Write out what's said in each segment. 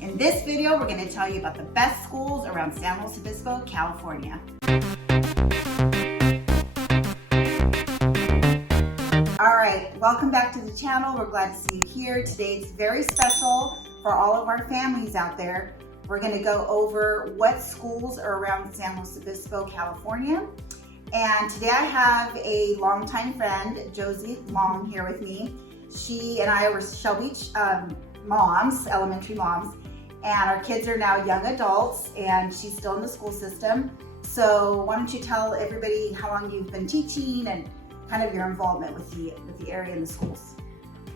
In this video, we're going to tell you about the best schools around San Luis Obispo, California. All right, welcome back to the channel. We're glad to see you here. Today's very special for all of our families out there. We're going to go over what schools are around San Luis Obispo, California. And today I have a longtime friend, Josie Long, here with me. She and I were Shell Beach moms, elementary moms, and our kids are now young adults, and she's still in the school system. So why don't you tell everybody how long you've been teaching and kind of your involvement with the area and the schools?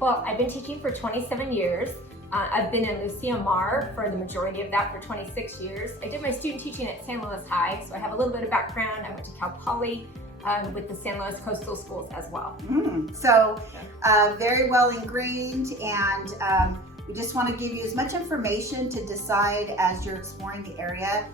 Well, I've been teaching for 27 years. I've been in Lucia for the majority of that for 26 years. I did my student teaching at San Luis High, so I have a little bit of background. I went to Cal Poly with the San Luis Coastal Schools as well. So very well ingrained, and we just want to give you as much information to decide as you're exploring the area,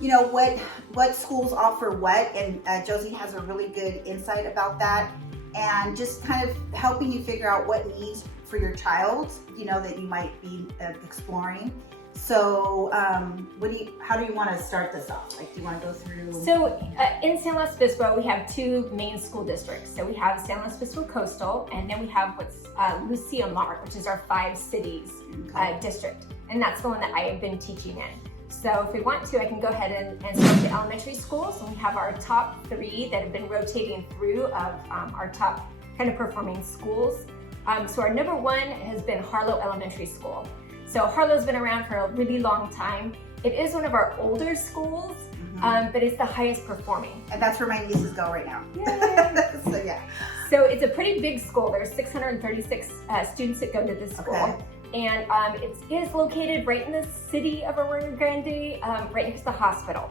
you know, what schools offer what, and Josie has a really good insight about that, and just kind of helping you figure out what needs for your child, you know, that you might be exploring. So how do you want to start this off? Like, do you want to go through? So in San Luis Obispo, we have two main school districts. So we have San Luis Obispo Coastal, and then we have what's Lucia, which is our 5 cities district. And that's the one that I have been teaching in. So if we want to, I can go ahead and start the elementary schools. And we have our top 3 that have been rotating through of our top kind of performing schools. So our number 1 has been Harloe Elementary School. So Harloe's been around for a really long time. It is one of our older schools, but it's the highest performing. And that's where my nieces go right now. So yeah. So it's a pretty big school. There's 636 students that go to this school. Okay. And it is located right in the city of Arroyo, Grande, right next to the hospital.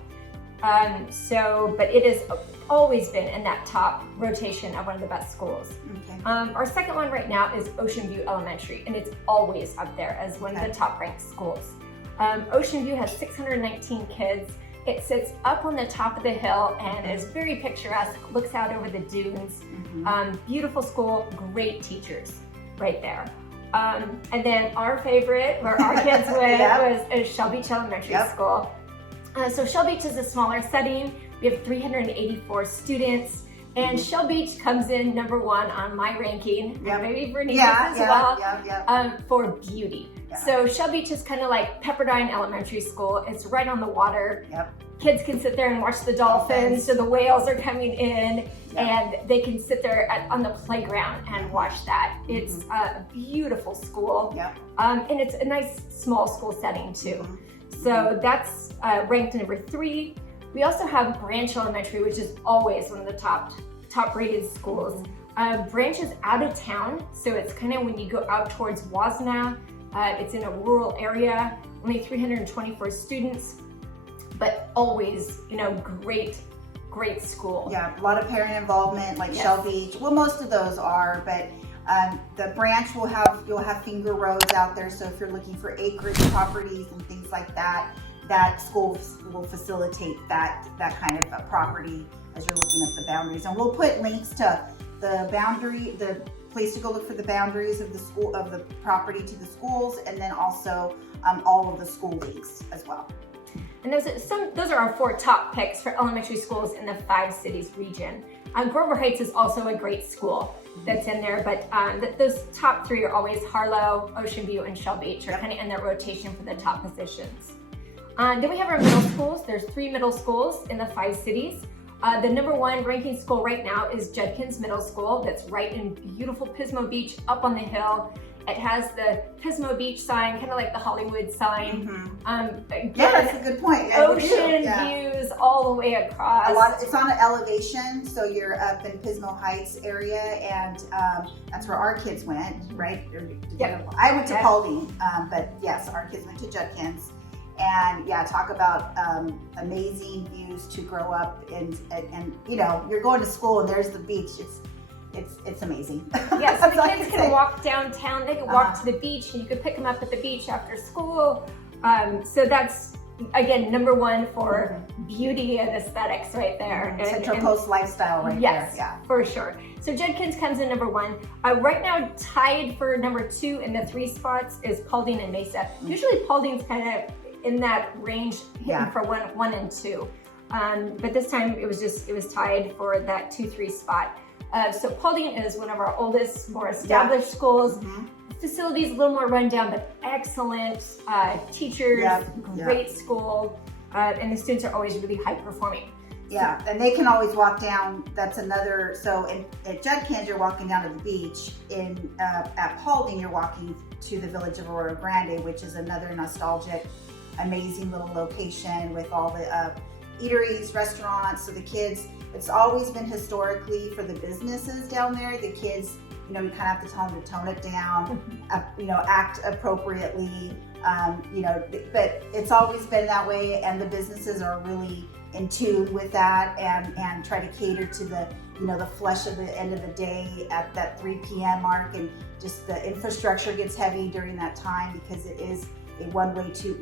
But it has always been in that top rotation of one of the best schools. Okay. Our second one right now is Ocean View Elementary, and it's always up there as one of the top ranked schools. Ocean View has 619 kids. It sits up on the top of the hill and is very picturesque, looks out over the dunes. Beautiful school, great teachers right there. And then our favorite, where our kids went, was Shell Beach Elementary School. So Shell Beach is a smaller setting. We have 384 students, and Shell Beach comes in number 1 on my ranking, and maybe Bernice as well, for beauty. So Shell Beach is kind of like Pepperdine Elementary School. It's right on the water. Kids can sit there and watch the dolphins, so the whales are coming in, and they can sit there on the playground and watch that. It's a beautiful school, and it's a nice small school setting too. So that's ranked number 3. We also have Ranchos Elementary, which is always one of the top rated schools. Branch is out of town, so it's kind of when you go out towards Wasna. It's in a rural area, only 324 students, but always, you know, great school. Yeah, a lot of parent involvement, like Shell Beach. Well, most of those are, but the branch you'll have finger roads out there. So if you're looking for acreage properties and things like that, that school will facilitate that kind of property as you're looking at the boundaries. And we'll put links to the place to go look for the boundaries of the school, of the property to the schools, and then also all of the school links as well. And those are our 4 top picks for elementary schools in the 5 cities region. Grover Heights is also a great school that's in there, but those top 3 are always Harloe, Ocean View, and Shell Beach are kind of in their rotation for the top positions. Then we have our middle schools. There's 3 middle schools in the 5 cities. The number 1 ranking school right now is Judkins Middle School. That's right in beautiful Pismo Beach up on the hill. It has the Pismo Beach sign, kind of like the Hollywood sign. That's a good point. Ocean views all the way across. It's on an elevation, so you're up in Pismo Heights area, and that's where our kids went, right? I went to Paulding, but yes, our kids went to Judkins. And talk about amazing views to grow up and you know, you're going to school and there's the beach. It's amazing. Yeah, so the kids can walk downtown. They can walk to the beach, and you can pick them up at the beach after school. So that's again, number one for beauty and aesthetics right there. Central Coast lifestyle right there. Yeah, for sure. So Judkins comes in number one. Right now, tied for number two in the 3 spots is Paulding and Mesa. Usually Paulding's kind of in that range, hitting for one and two. But this time it was tied for that 2-3 spot. So Paulding is one of our oldest, more established schools. Facilities a little more rundown, but excellent teachers, great school, and the students are always really high performing. Yeah, and they can always walk down. That's another. So at Judkins, you're walking down to the beach. At Paulding, you're walking to the village of Arroyo Grande, which is another nostalgic, amazing little location with all the eateries, restaurants. So the kids, it's always been historically for the businesses down there. The kids, you kind of have to tell them to tone it down, act appropriately, but it's always been that way, and the businesses are really in tune with that and try to cater to the, the flush of the end of the day at that 3 p.m. mark, and just the infrastructure gets heavy during that time because it is a one-way to,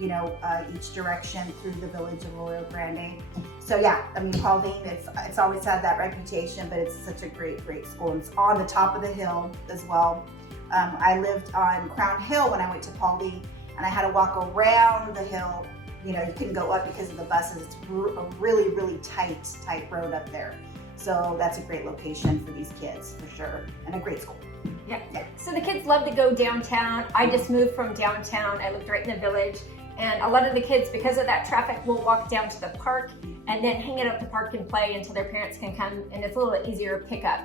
each direction through the village of Arroyo Grande. So yeah, Paulding, it's always had that reputation, but it's such a great school. And it's on the top of the hill as well. I lived on Crown Hill when I went to Paulding, and I had to walk around the hill. You couldn't go up because of the buses. It's a really, really tight road up there. So that's a great location for these kids, for sure, and a great school. Yeah. So the kids love to go downtown. I just moved from downtown. I lived right in the village, and a lot of the kids, because of that traffic, will walk down to the park and then hang out at the park and play until their parents can come, and it's a little easier pickup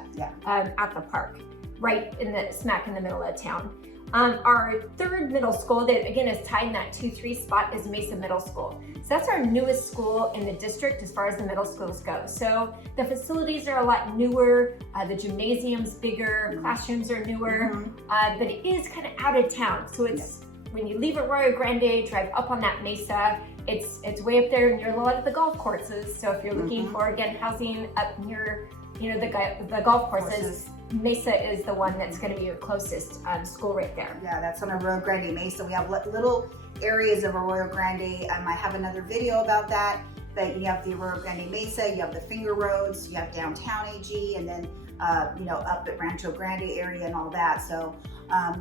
at the park, right in the smack in the middle of town. Our third middle school that again is tied in that 2-3 spot is Mesa Middle School. So that's our newest school in the district as far as the middle schools go. So the facilities are a lot newer, the gymnasium's bigger, classrooms are newer, but it is kind of out of town. So it's when you leave Arroyo Grande, drive up on that Mesa, it's way up there near a lot of the golf courses. So if you're looking for, again, housing up near the golf courses, Mesa is the one that's going to be your closest school right there. Yeah, that's on Arroyo Grande Mesa. We have little areas of Arroyo Grande. I have another video about that. But you have the Arroyo Grande Mesa, you have the Finger Roads, you have downtown AG, and then up at Rancho Grande area and all that. So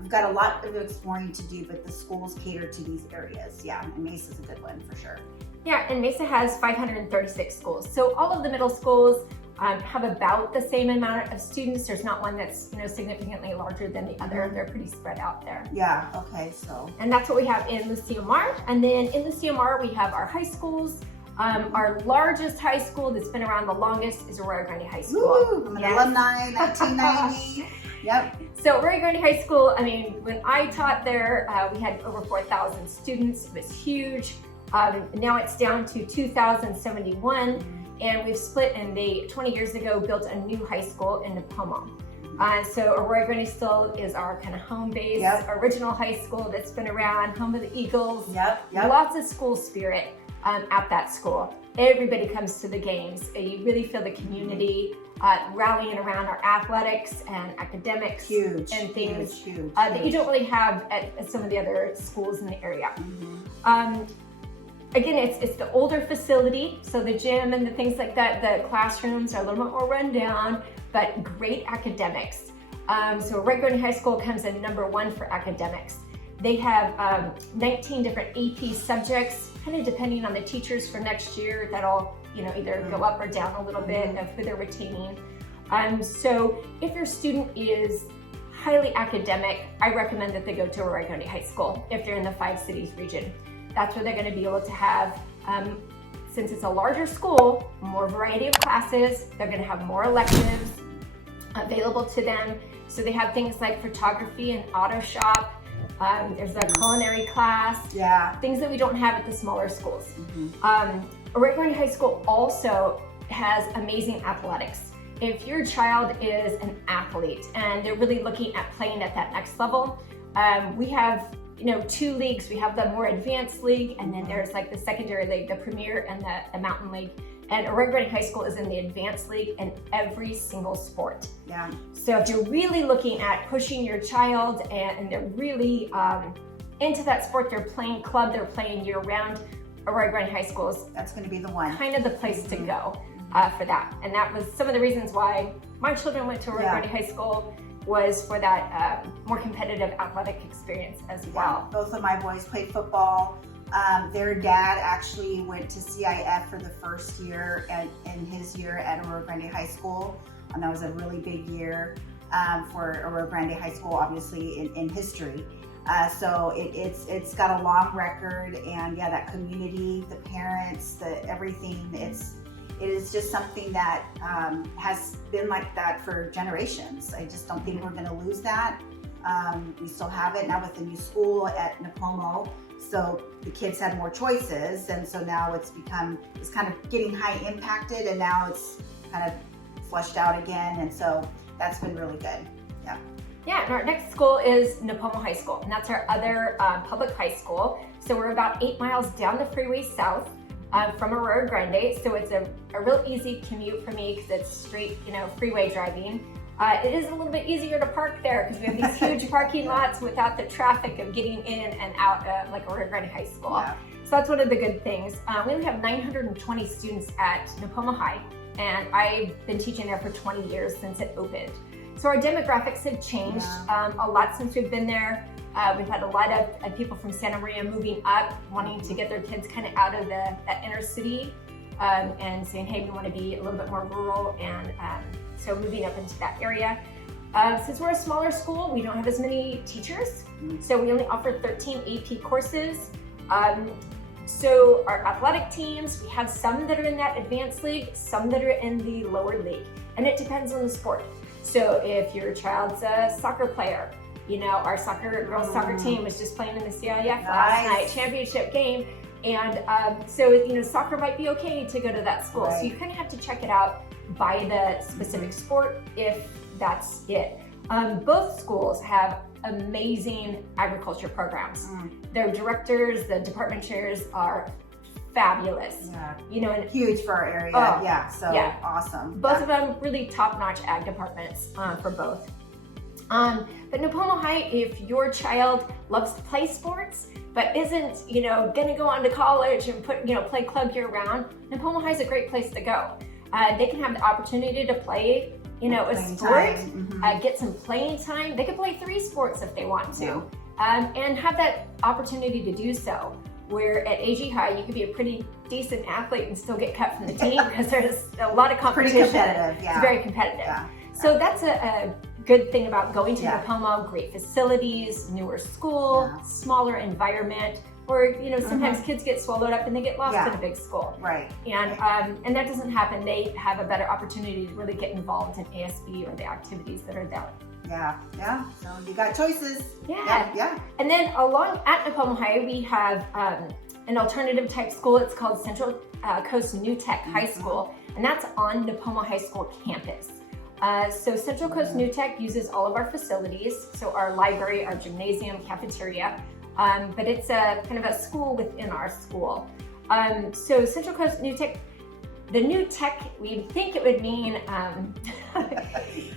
we've got a lot of exploring to do, but the schools cater to these areas. Yeah, and Mesa's a good one for sure. Yeah, and Mesa has 536 schools. So all of the middle schools have about the same amount of students. There's not one that's significantly larger than the other. They're pretty spread out there. Yeah. Okay. So. And that's what we have in Lucia. And then in Lucia we have our high schools. Our largest high school that's been around the longest is Arroyo Grande High School. Woo, I'm an alumni, 1990. Yep. So Arroyo Grande High School, when I taught there, we had over 4,000 students. It was huge. Now it's down to 2,071. And we've split, and they 20 years ago built a new high school in Nipomo. So Arroyo Grande still is our kind of home base, original high school that's been around, home of the Eagles. Lots of school spirit at that school. Everybody comes to the games. You really feel the community rallying around our athletics and academics and things that you don't really have at some of the other schools in the area. Again, it's the older facility, so the gym and the things like that, the classrooms are a little bit more run down, but great academics. So Arroyo Grande High School comes in number one for academics. They have 19 different AP subjects, kind of depending on the teachers for next year. That'll either go up or down a little bit of who they're retaining. So if your student is highly academic, I recommend that they go to Arroyo Grande High School if they're in the 5 cities region. That's where they're going to be able to have, since it's a larger school, more variety of classes. They're going to have more electives available to them. So they have things like photography and auto shop. There's a culinary class. Things that we don't have at the smaller schools. Arroyo Grande High School also has amazing athletics. If your child is an athlete and they're really looking at playing at that next level, we have 2 leagues. We have the more advanced league, and then there's like the secondary league, the premier and the mountain league. And Arroyo Grande High School is in the advanced league in every single sport. So if you're really looking at pushing your child and they're really into that sport, they're playing club, they're playing year round, Arroyo Grande High School is That's going to be the one. kind of the place to go for that. And that was some of the reasons why my children went to Arroyo Grande High School, was for that more competitive athletic experience as well. Both of my boys played football. Their dad actually went to CIF for the first year in his year at Arroyo Grande High School. And that was a really big year for Arroyo Grande High School, obviously in history. So it's got a long record, and that community, the parents, the everything, it is just something that has been like that for generations. I just don't think we're going to lose that. We still have it now with the new school at Nipomo. So the kids had more choices, and so now it's kind of getting high impacted, and now it's kind of flushed out again, and so that's been really good. Yeah, and our next school is Nipomo High School, and that's our other public high school. So we're about 8 miles down the freeway south from Arroyo Grande, so it's a real easy commute for me because it's straight, freeway driving. It is a little bit easier to park there because we have these huge parking lots without the traffic of getting in and out like Arroyo Grande High School. Yeah. So that's one of the good things. We only have 920 students at Nipomo High, and I've been teaching there for 20 years since it opened. So our demographics have changed a lot since we've been there. We've had a lot of people from Santa Maria moving up, wanting to get their kids kind of out of that inner city and saying, hey, we want to be a little bit more rural, and so moving up into that area. Since we're a smaller school, we don't have as many teachers, so we only offer 13 AP courses. So our athletic teams, we have some that are in that advanced league, some that are in the lower league, and it depends on the sport. So if your child's a soccer player, our girls soccer team was just playing in the CIF last night, championship game. And so, soccer might be okay to go to that school. So you kind of have to check it out by the specific sport if that's it. Both schools have amazing agriculture programs. Their directors, the department chairs are fabulous. And huge for our area. Awesome. Both of them really top-notch ag departments for both. But Nipomo High, if your child loves to play sports but isn't, going to go on to college and play club year round, Nipomo High is a great place to go. They can have the opportunity to play, a sport, get some playing time. They can play 3 sports if they want to, and have that opportunity to do so. Where at AG High, you could be a pretty decent athlete and still get cut from the team because there's a lot of competition. Pretty competitive, It's very competitive. So that's a good thing about going to Nipomo. Great facilities, newer school, smaller environment, or sometimes kids get swallowed up and they get lost in a big school. And that doesn't happen. They have a better opportunity to really get involved in ASB or the activities that are there. So you got choices. And then along at Nipomo High, we have an alternative type school. It's called Central Coast New Tech High School, and that's on Nipomo High School campus. So Central Coast New Tech uses all of our facilities, so our library, our gymnasium, cafeteria, but it's a kind of a school within our school. So Central Coast New Tech, the new tech, we think it would mean,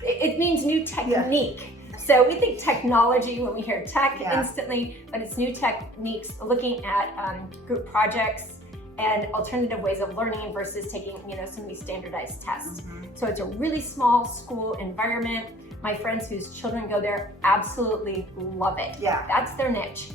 it means new technique. So we think technology when we hear tech instantly, but it's new techniques looking at group projects and alternative ways of learning versus taking, some of these standardized tests. So it's a really small school environment. My friends whose children go there absolutely love it. That's their niche.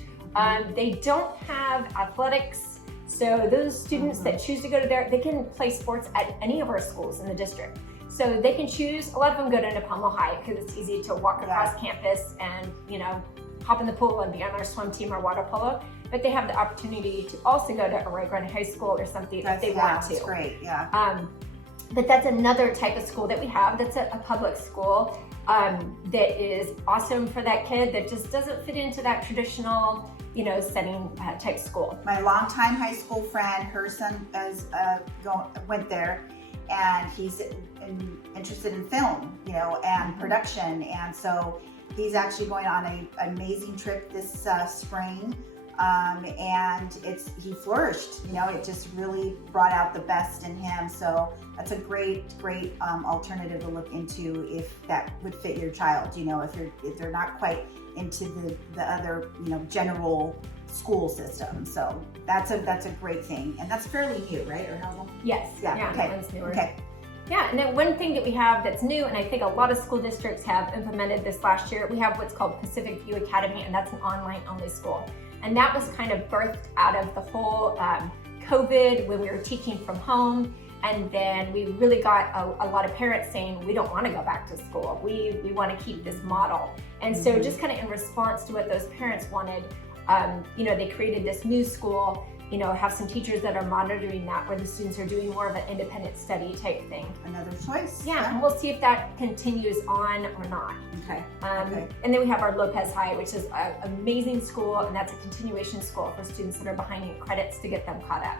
They don't have athletics. So those students that choose to go to there, they can play sports at any of our schools in the district. So they can choose, a lot of them go to Nipomo High because it's easy to walk across campus and, hop in the pool and be on our swim team or water polo. But they have the opportunity to also go to Arroyo Grande High School or something if they want to. That's great, But that's another type of school that we have that's a public school that is awesome for that kid that just doesn't fit into that traditional setting type school. My longtime high school friend, her son went there, and he's interested in film, and production, and so he's actually going on an amazing trip this spring, and he flourished. It just really brought out the best in him. So that's a great alternative to look into if that would fit your child. If they're not quite into the other general school system. So that's a great thing, and that's fairly new, right? Or how long? Yes. Yeah. Okay. That one's newer. Okay. Yeah, and then one thing that we have that's new, and I think a lot of school districts have implemented this last year, we have what's called Pacific View Academy, and that's an online-only school. And that was kind of birthed out of the whole COVID, when we were teaching from home. And then we really got a lot of parents saying, we don't want to go back to school. We want to keep this model. And so just kind of in response to what those parents wanted, they created this new school, have some teachers that are monitoring that, where the students are doing more of an independent study type thing. Another choice. Yeah, and we'll see if that continues on or not. Okay. And then we have our Lopez High, which is an amazing school, and that's a continuation school for students that are behind in credits to get them caught up.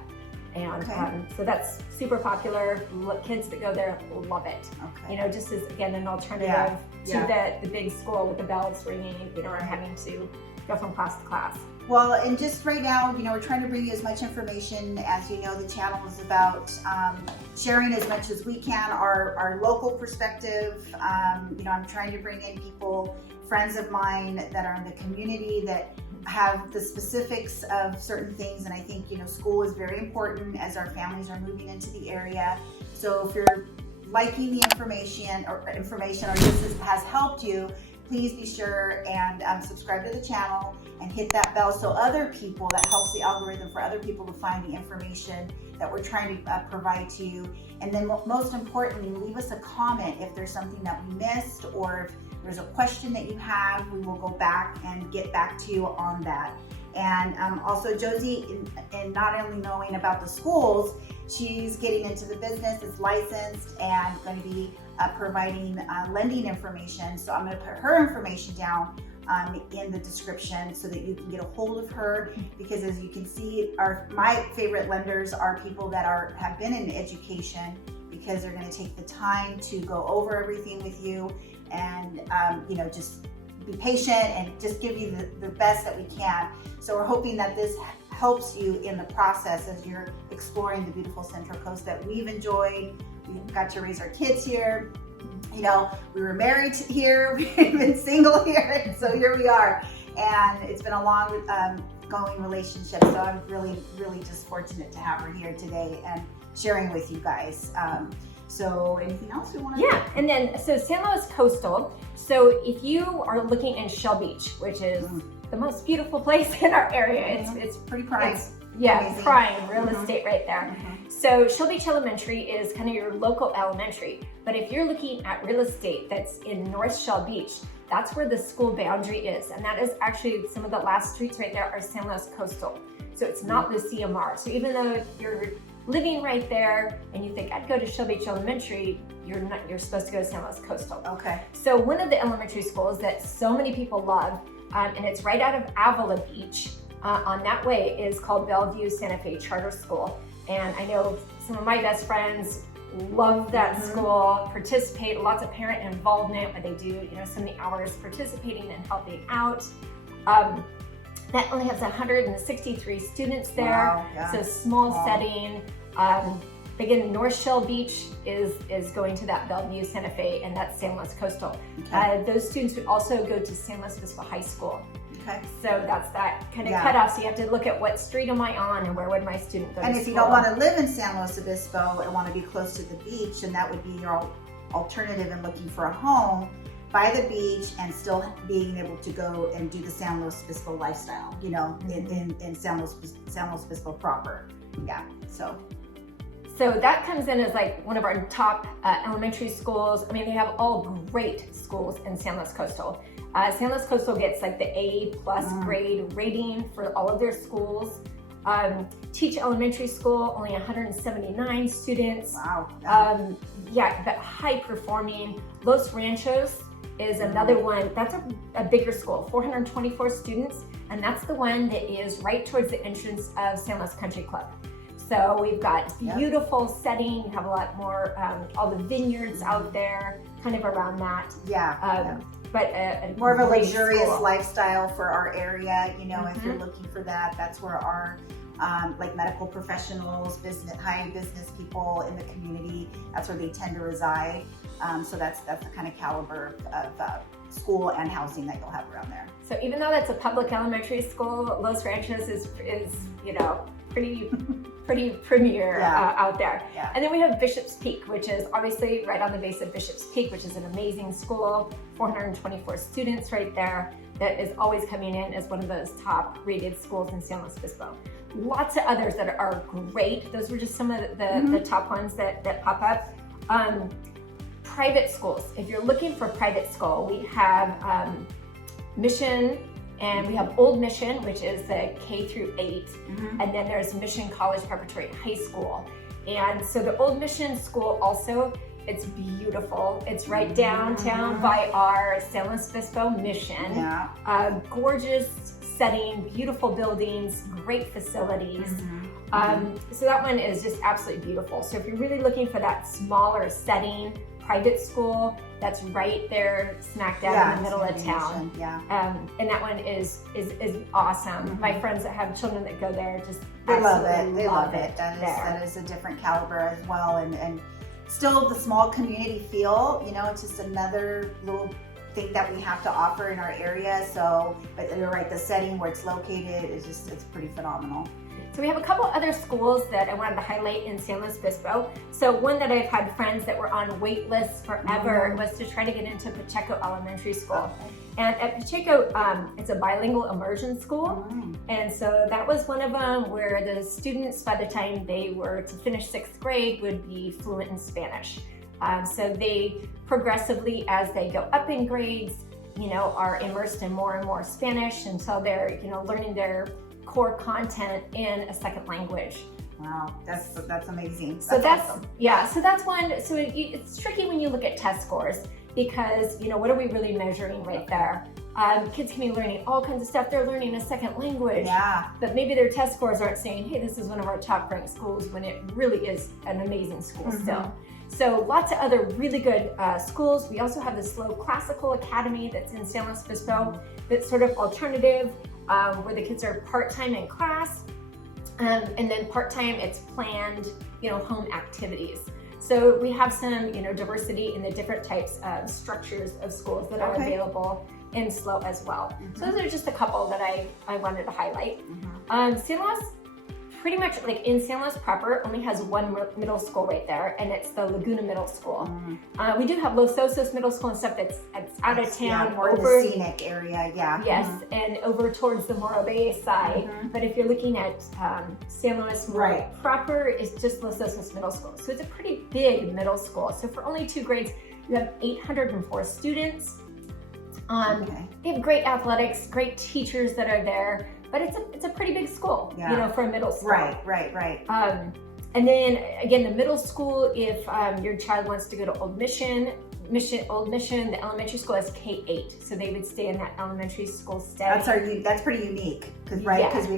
And so that's super popular. Kids that go there love it. Okay. Just as, again, an alternative to the big school with the bells ringing, and having to go from class to class. Well, and just right now, we're trying to bring you as much information as the channel is about sharing as much as we can, our local perspective. I'm trying to bring in people, friends of mine that are in the community that have the specifics of certain things. And I think, school is very important as our families are moving into the area. So if you're liking the information or this has helped you, please be sure and subscribe to the channel and hit that bell so other people, that helps the algorithm for other people to find the information that we're trying to provide to you. And then most importantly, leave us a comment if there's something that we missed, or if there's a question that you have, we will go back and get back to you on that. And also Josie, in not only knowing about the schools, she's getting into the business, is licensed, and going to be providing lending information. So I'm going to put her information down in the description so that you can get a hold of her, because as you can see, my favorite lenders are people that have been in education, because they're going to take the time to go over everything with you and just be patient and just give you the best that we can. So we're hoping that this helps you in the process as you're exploring the beautiful Central Coast that we've enjoyed. We got to raise our kids here. We were married here, we've been single here, and so here we are. And it's been a long going relationship. So I'm really, really just fortunate to have her here today and sharing with you guys. So anything else we want to do? Yeah, and then, so San Luis Coastal. So if you are looking in Shell Beach, which is the most beautiful place in our area, it's pretty prime. Amazing. Prime real estate right there. So Shell Beach Elementary is kind of your local elementary. But if you're looking at real estate that's in North Shell Beach, that's where the school boundary is. And that is actually, some of the last streets right there are San Luis Coastal. So it's not Lucia Mar. So even though you're living right there and you think, I'd go to Shell Beach Elementary, you're supposed to go to San Luis Coastal. Okay. So one of the elementary schools that so many people love, and it's right out of Avila Beach, on that way, is called Bellevue-Santa Charter School. And I know some of my best friends love that school, participate, lots of parent involvement, where they do, so many hours participating and helping out. That only has 163 students there. Wow, yeah. So small setting. Again, North Shell Beach is going to that Bellevue-Santa Fe, and that's San Luis Coastal. Okay. Those students would also go to San Luis Obispo High School. Okay. So that's that kind of cutoff. So you have to look at what street am I on and where would my student go to school. And if you don't want to live in San Luis Obispo and want to be close to the beach, and that would be your alternative in looking for a home by the beach and still being able to go and do the San Luis Obispo lifestyle, in San Luis Obispo proper. Yeah, so that comes in as like one of our top elementary schools. I mean, they have all great schools in San Luis Coastal. San Luis Coastal gets like the A+ grade rating for all of their schools. Teach Elementary School, only 179 students. Wow. But high performing. Los Ranchos is another one. That's a bigger school, 424 students, and that's the one that is right towards the entrance of San Luis Country Club. So we've got beautiful setting. You have a lot more, all the vineyards out there, kind of around that. But more of a luxurious lifestyle for our area. If you're looking for that, that's where our like medical professionals, high business people in the community, that's where they tend to reside. So that's the kind of caliber of school and housing that you'll have around there. So even though that's a public elementary school, Los Ranchos is pretty premier out there. Yeah. And then we have Bishop's Peak, which is obviously right on the base of Bishop's Peak, which is an amazing school, 424 students right there, that is always coming in as one of those top rated schools in San Luis Obispo. Lots of others that are great. Those were just some of the top ones that pop up. Private schools. If you're looking for private school, we have Mission, and we have Old Mission, which is the K through 8, and then there's Mission College Preparatory High School. And so the Old Mission school also, it's beautiful. It's right downtown by our San Luis Obispo Mission. Yeah. Gorgeous setting, beautiful buildings, great facilities. So that one is just absolutely beautiful. So if you're really looking for that smaller setting, private school, that's right there, smack dab in the middle of town. And that one is awesome. My friends that have children that go there they love it. They love it. That is a different caliber as well, and still the small community feel. It's just another little thing that we have to offer in our area. So, but you're right, the setting where it's located is it's pretty phenomenal. So we have a couple other schools that I wanted to highlight in San Luis Obispo. So one that I've had friends that were on wait lists forever was to try to get into Pacheco Elementary School. And at Pacheco, it's a bilingual immersion school. And so that was one of them where the students, by the time they were to finish 6th grade, would be fluent in Spanish. So they progressively, as they go up in grades, are immersed in more and more Spanish until they're, learning their core content in a second language. Wow, that's amazing. So that's awesome. So that's one. So it's tricky when you look at test scores because what are we really measuring right there? Kids can be learning all kinds of stuff. They're learning a second language. But maybe their test scores aren't saying, hey, this is one of our top ranked schools, when it really is an amazing school still. So lots of other really good schools. We also have the Slow Classical Academy that's in San Luis Obispo that's sort of alternative, where the kids are part-time in class, and then part-time it's planned, home activities. So we have some, diversity in the different types of structures of schools that are available in Slow as well. So those are just a couple that I wanted to highlight. San Luis, pretty much like in San Luis proper, only has one middle school right there, and it's the Laguna Middle School. We do have Los Osos Middle School and stuff that's out of town, more over the scenic area, Yes, and over towards the Morro Bay side. But if you're looking at San Luis proper, it's just Los Osos Middle School. So it's a pretty big middle school. So for only 2 grades, you have 804 students. They have great athletics, great teachers that are there. But it's a pretty big school, for a middle school. Right. And then again, the middle school, if your child wants to go to Old Mission, the elementary school is K-8, so they would stay in that elementary school setting. That's pretty unique, because we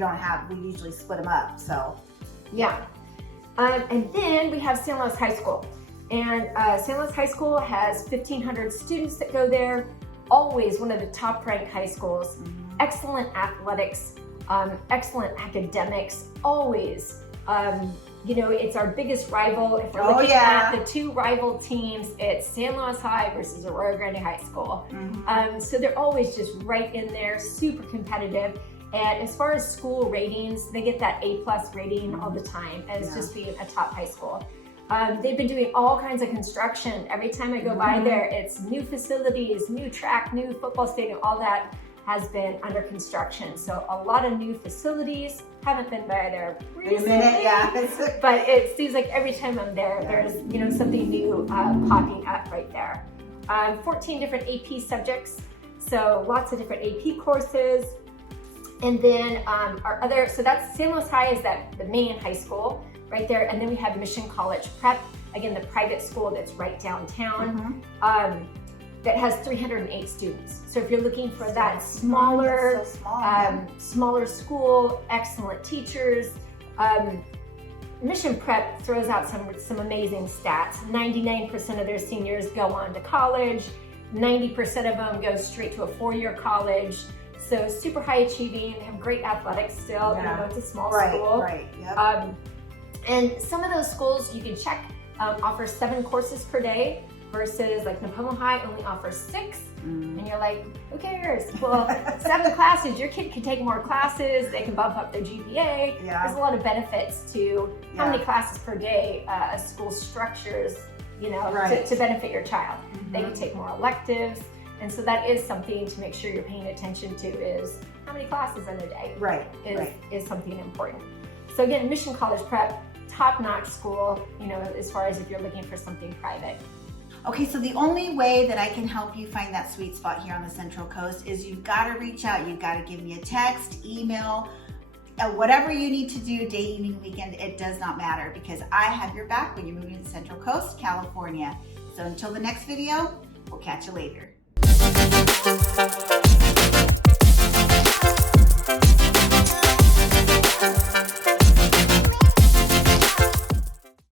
usually split them up. So and then we have San Luis High School, and San Luis High School has 1,500 students that go there. Always one of the top ranked high schools. Excellent athletics. Excellent academics, always. It's our biggest rival. If we're looking at the 2 rival teams, it's San Luis High versus Arroyo Grande High School. So they're always just right in there, super competitive. And as far as school ratings, they get that A+ rating all the time as just being a top high school. They've been doing all kinds of construction. Every time I go by there, it's new facilities, new track, new football stadium, all that has been under construction. So a lot of new facilities. Haven't been by there recently, but it seems like every time I'm there, there's something new popping up right there. 14 different AP subjects, so lots of different AP courses. And then so that's San Luis High is the main high school right there, and then we have Mission College Prep, again the private school that's right downtown. That has 308 students. So if you're looking for that smaller school, excellent teachers, Mission Prep throws out some amazing stats. 99% of their seniors go on to college. 90% of them go straight to a 4-year college. So super high achieving. They have great athletics still. It's a small school. And some of those schools you can check offer 7 courses per day. versus like Nipomo High only offers 6. And you're like, who cares? Well, 7 classes, your kid can take more classes, they can bump up their GPA. There's a lot of benefits to how many classes per day a school structures, you know, to benefit your child. They can take more electives. And so that is something to make sure you're paying attention to, is how many classes in a day is something important. So again, Mission College Prep, top-notch school, you know, as far as if you're looking for something private. Okay, so the only way that I can help you find that sweet spot here on the Central Coast is you've got to reach out. You've got to give me a text, email, whatever you need to do, day, evening, weekend, it does not matter, because I have your back when you're moving to the Central Coast, California. So until the next video, we'll catch you later.